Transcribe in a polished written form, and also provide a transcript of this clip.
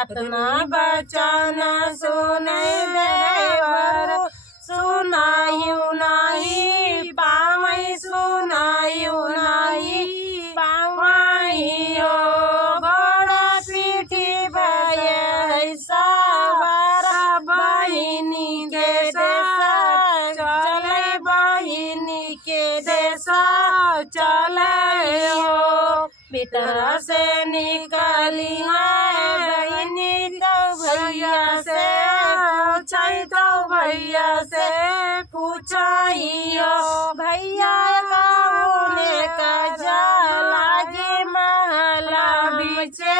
अतना बचन सुने देवर सुनायु नहीं पावै सुनायु नहीं पावै हो बड़ा पीठी भय सवार बहिनी के देश चले बहिनी के देश चले हो भीतर से निकली बहिनी तो भैया से तो भैया से पूछियो भैया कौने का जा लागे महला बीचे